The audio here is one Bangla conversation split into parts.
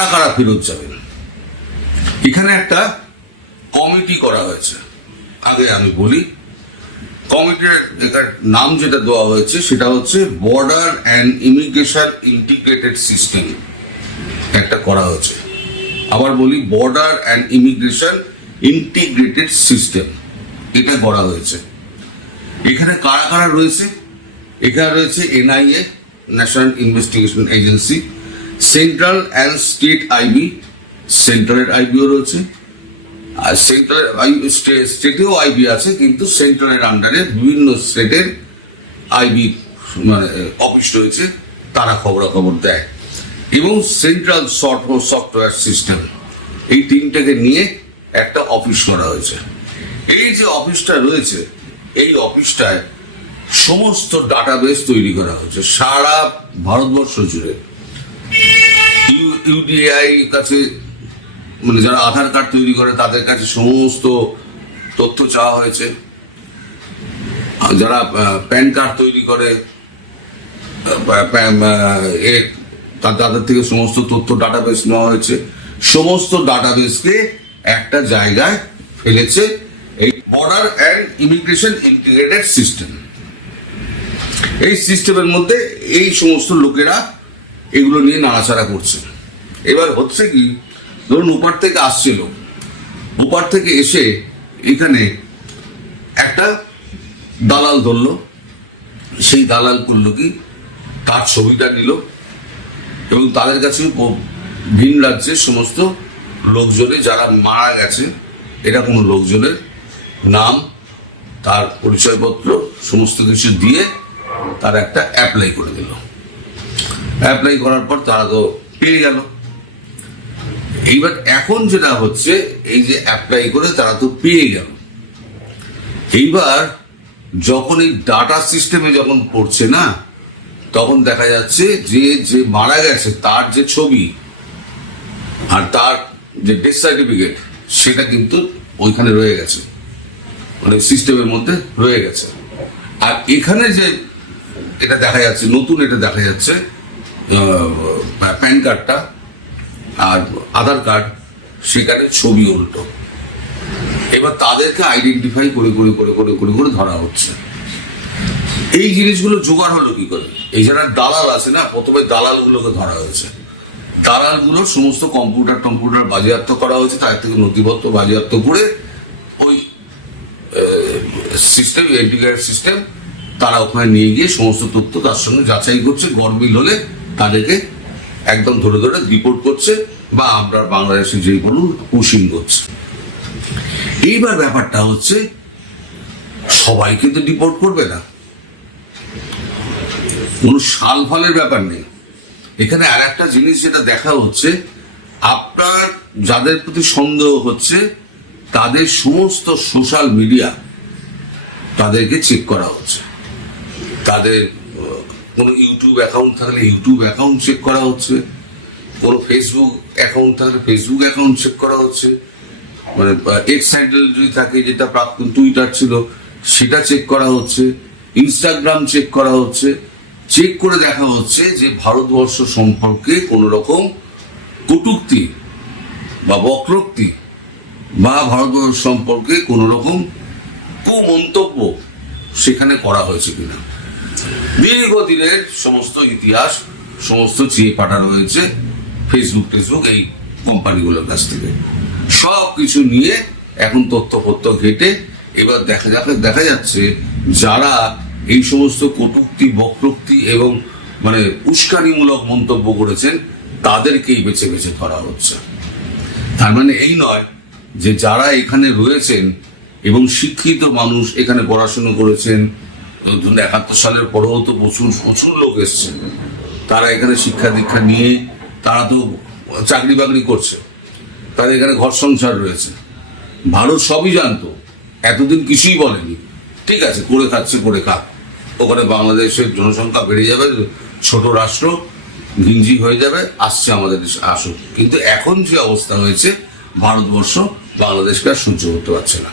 কারা কারা ফেরত যাবেন। এখানে একটা কমিটি করা হয়েছে। আগে আমি বলি, কমিটির নাম যেটা দেওয়া হয়েছে সেটা হচ্ছে border and immigration integrated system একটা করা হয়েছে। আবার বলি, border and immigration integrated system এটা করা হয়েছে। এখানে কারা কারা রয়েছে? এখানে রয়েছে NIA, national investigation agency, central and state IB, সেন্ট্রালের আইবিও রয়েছে, আর সেন্ট্রাল স্টেটেও আইবি আছে, কিন্তু সেন্ট্রালের আন্ডারে বিভিন্ন স্টেটের আইবি মানে অফিস রয়েছে, তারা খবরাখবর দেয়। এবং সেন্ট্রাল সফটওয়্যার সিস্টেম, এই তিনটাকে নিয়ে একটা অফিস করা হয়েছে। এই যে অফিসটা রয়েছে, এই অফিসটায় সমস্ত ডাটাবেস তৈরি করা হয়েছে সারা ভারতবর্ষ জুড়ে। ইউডিআই কাছে মানে যারা আধার কার্ড তৈরি করে তাদের কাছে সমস্ত তথ্য চাওয়া হয়েছে, যারা প্যান কার্ড তৈরি করে তাদের থেকে সমস্ত তথ্য ডাটাবেস নেওয়া হয়েছে। সমস্ত ডাটাবেসকে একটা জায়গায় ফেলেছে এই border and immigration integrated system. এই সিস্টেমের মধ্যে এই সমস্ত লোকেরা এগুলো নিয়ে নাড়াচাড়া করছে। এবার হচ্ছে কি, ধরুন ওপার থেকে আসছিল, ওপার থেকে এসে এখানে একটা দালাল ধরলো, সেই দালাল করলো কি, তার ছবিটা নিল এবং তাদের কাছে ভিন রাজ্যের সমস্ত লোকজনে যারা মারা গেছে এরকম লোকজনের নাম, তার পরিচয়পত্র সমস্ত কিছু দিয়ে তার একটা অ্যাপ্লাই করে দিল। অ্যাপ্লাই করার পর তারা তো পেয়ে গেল। এইবার এখন যেটা হচ্ছে, এই যে অ্যাপ্লাই করে তারা তো পেয়ে গেল, এইবার যখন এই ডাটা সিস্টেমে যখন পড়ছে না, তখন দেখা যাচ্ছে যে যে মারা গেছে তার যে ছবি আর তার যে ডেথ সার্টিফিকেট সেটা কিন্তু ওইখানে রয়ে গেছে, মানে সিস্টেমের মধ্যে রয়ে গেছে। আর এখানে যে এটা দেখা যাচ্ছে, নতুন এটা দেখা যাচ্ছে প্যান কার্ডটা আর আধার কার্ড, সেখানে ছবি উল্টো। এবার তাদেরকে আইডেন্টিফাই করে করে করে করে করে করে ধরা হচ্ছে। এই জিনিসগুলো জোগাড় হলো কি করে? এই যারা দালাল আছে না, প্রথমে দালালগুলোকে ধরা হয়েছে। দালালগুলোর সমস্ত কম্পিউটার বাজেয়াপ্ত করা হয়েছে, তার থেকে নথিপত্র বাজেয়াপ্ত করে ওই সিস্টেম, ইন্টিগ্রেটেড সিস্টেম, তারা ওখানে নিয়ে গিয়ে সমস্ত তথ্য তার সঙ্গে যাচাই করছে। গরমিল হলে তাদেরকে একদম ধরে ধরে রিপোর্ট করছে, বা আমরা বাংলাদেশে যেই বলুন পুশিং করছে। এইবার ব্যাপারটা হচ্ছে, সবাইকে তো রিপোর্ট করবে না, কোন সাল ফালের ব্যাপার নেই। এখানে আর একটা জিনিস যেটা দেখা হচ্ছে, আপনার যাদের প্রতি সন্দেহ হচ্ছে তাদের সমস্ত সোশ্যাল মিডিয়া তাদেরকে চেক করা হচ্ছে। তাদের কোনো ইউটিউব অ্যাকাউন্ট থাকলে ইউটিউব অ্যাকাউন্ট চেক করা হচ্ছে, কোনো ফেসবুক অ্যাকাউন্ট থাকলে ফেসবুক অ্যাকাউন্ট চেক করা হচ্ছে, মানে এক্স হ্যান্ডেল যদি থাকে, যেটা প্রাক্তন টুইটার ছিল, সেটা চেক করা হচ্ছে, ইনস্টাগ্রাম চেক করা হচ্ছে। চেক করে দেখা হচ্ছে যে ভারতবর্ষ সম্পর্কে কোনো রকম কটূক্তি বা বক্রোক্তি বা ভারতবর্ষ সম্পর্কে কোনো রকম কুমন্তব্য সেখানে করা হয়েছে কিনা। দীর্ঘদিনের সমস্ত ইতিহাস সমস্ত চেয়ে পাঠানো হয়েছে ফেসবুক এই কোম্পানিগুলোর কাছ থেকে। সব কিছু নিয়ে এখন তথ্য ঘেটে এবার দেখা যাচ্ছে যারা এই সমস্ত কটূক্তি, বক্রোক্তি এবং মানে উস্কানিমূলক মন্তব্য করেছেন তাদেরকেই বেছে বেছে ধরা হচ্ছে। তার মানে এই নয় যে যারা এখানে রয়েছেন এবং শিক্ষিত মানুষ, এখানে পড়াশোনা করেছেন, 71 সালের পরেও তো প্রচুর লোক এসছেন, তারা এখানে শিক্ষা দীক্ষা নিয়ে তারা তো চাকরি বাকরি করছে, তাদের এখানে ঘর সংসার রয়েছে। ভারত সবই জানতো, এতদিন কিছুই বলেনি। ঠিক আছে, করে খাচ্ছে, করে খাক, ওখানে বাংলাদেশের জনসংখ্যা বেড়ে যাবে, ছোট রাষ্ট্র ঘিঞ্জি হয়ে যাবে, আসছে আমাদের দেশে আসুক। কিন্তু এখন যে অবস্থা হয়েছে, ভারতবর্ষ বাংলাদেশকে আর সহ্য করতে পারছে না।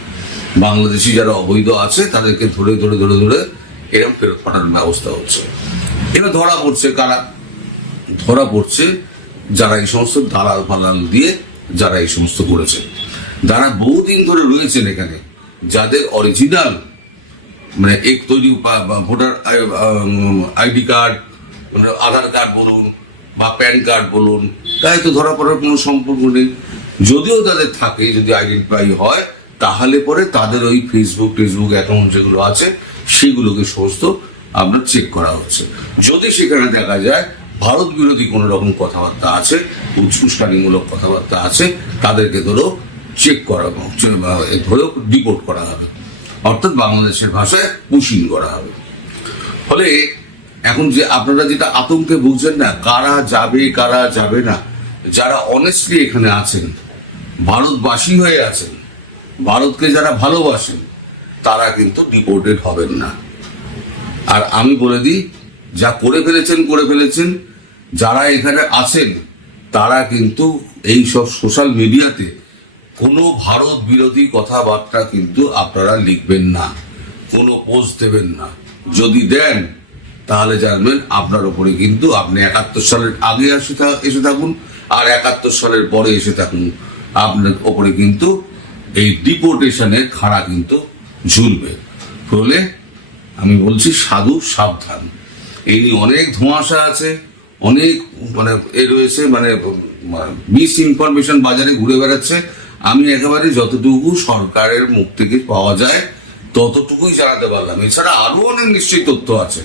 বাংলাদেশি যারা অবৈধ আছে তাদেরকে ধরে ধরে ধরে ধরে এরকম ফেরত পাঠানোর ব্যবস্থা হচ্ছে। এবার ধরা পড়ছে কারা? ধরা পড়ছে যারা এই সমস্ত দালাল ফালাল দিয়ে যারা এই সমস্ত করেছে, যারা বহুদিন ধরে রয়েছেন এখানে, যাদের অরিজিনাল মানে এক তৈরি ভোটার আইডি কার্ড, মানে আধার কার্ড বলুন বা প্যান কার্ড বলুন, তাই তো ধরা পড়ার কোনো সম্পর্ক নেই। যদিও তাদের থাকে, যদি আইডেন্টিফাই হয়, তাহলে পরে তাদের ওই ফেসবুক অ্যাকাউন্ট যেগুলো আছে সেগুলোকে সমস্ত আপনার চেক করা হচ্ছে। যদি সেখানে দেখা যায় ভারত বিরোধী কোনো রকম কথাবার্তা আছে, উস্কানিমূলক কথাবার্তা আছে, তাদেরকে ধরেও চেক করা, ধরেও ডিপোর্ট করা হবে, অর্থাৎ বাংলাদেশের ভাষায় পুশিং করা হবে। ফলে এখন যে আপনারা যেটা আতঙ্কে বুঝছেন না, কারা যাবে কারা যাবে না, যারা অনেস্টলি এখানে আছেন, ভারতবাসী হয়ে আছেন, ভারতকে যারা ভালোবাসেন, তারা কিন্তু ডিপোর্টেড হবেন না। আর আমি বলে দিই, যা করে ফেলেছেন, যারা এখানে আছেন তারা কিন্তু এই সব সোশ্যাল মিডিয়াতে কোনো ভারত বিরোধী কথাবার্তা কিন্তু আপনারা লিখবেন না, কোনো পোস্ট দেবেন না। যদি দেন তাহলে জানবেন আপনার উপরে কিন্তু, আপনি 71 সালের আগে এসে থাকুন আর 71 সালের পরে এসে থাকুন, আপনার উপরে কিন্তু এই ডিপোর্টেশনের খাড়া কিন্তু ঝুলবে। ফলে আমি বলছি সাবধান। এই নিয়ে অনেক ধোঁয়াশা আছে, অনেক মানে রয়েছে, মানে মিস ইনফরমেশন বাজারে ঘুরে বেড়াচ্ছে। আমি একেবারে যতটুকু সরকারের মুখ থেকে পাওয়া যায় ততটুকুই জানাতে পারলাম, এছাড়া আরো অনেক নিশ্চয়ই তথ্য আছে।